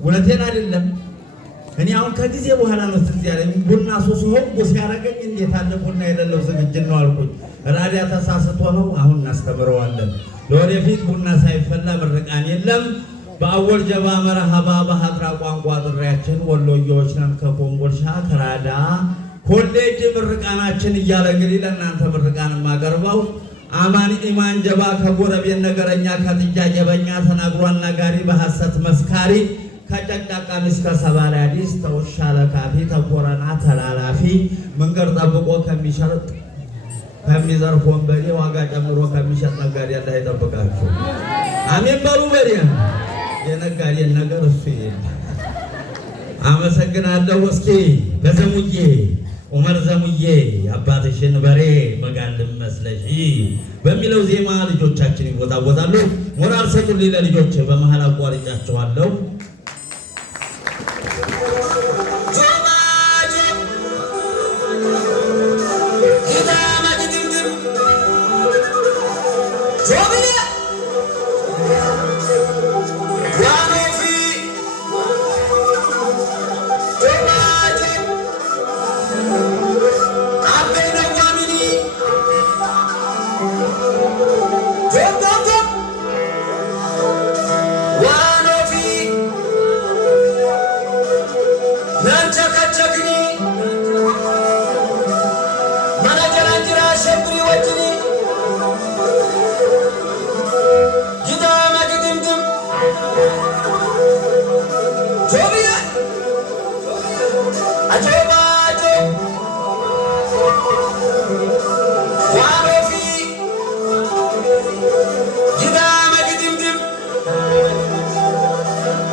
እውነቴን አይደለም። እኔ አሁን ከጊዜ በኋላ ነው ትዝ ያለኝ ቡና ሱስ ሆንኩ ሲያረገኝ እንዴት አለ ቡና የሌለው ዝግጅት ነው አልኩኝ። ራዲያ ተሳስቶ ነው። አሁን እናስተምረዋለን። ለወደፊት ቡና ሳይፈላ ምርቃን የለም። በአወል ጀባ መርሃባ በሀድራ ቋንቋ ጥሪያችን ወሎዮች ነን ከኮምቦልቻ ከራዳ ኮሌጅ ምርቃናችን እያለ እንግዲህ ለእናንተ ምርቃን የማቀርበው አማን ኢማን ጀባ ከጎረቤት ነገረኛ ከጥጃ ጀበኛ ተናግሮ አናጋሪ በሐሰት መስካሪ ከጨቅጫቃ እስከ ሰባሪ አዲስ ተውሻ ለካፊ ተቆረና ተላላፊ መንገድ ጠብቆ ከሚሸጥ ከሚዘርፍ ወንበዴ ዋጋ ጨምሮ ከሚሸጥ ነጋዴ ያለ ይጠብቃችሁ። አሜን በሉ። በሪያ የነጋዴን ነገር እሱ ይሄድ። አመሰግናለሁ። እስኪ በዘሙዬ ዑመር ዘሙዬ አባትሽን በሬ መጋልም መስለሽ በሚለው ዜማ ልጆቻችን ይወጣወጣሉ። ሞራል ሰጡልኝ ለልጆች። በመሃል አቋርጫቸዋለሁ።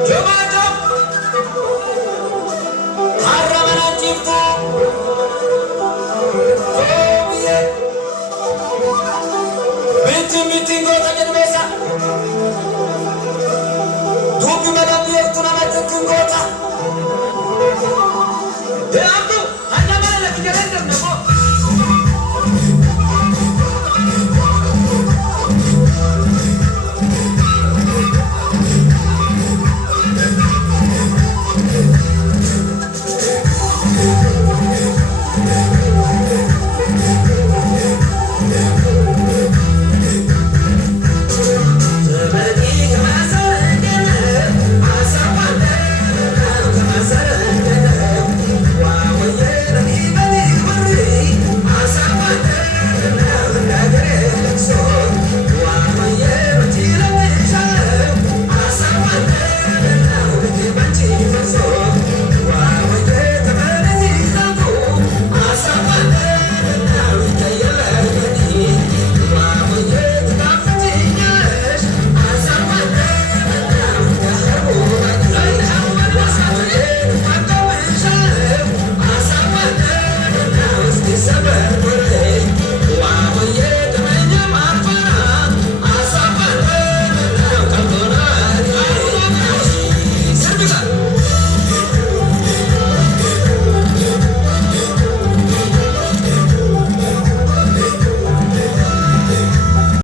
Come on!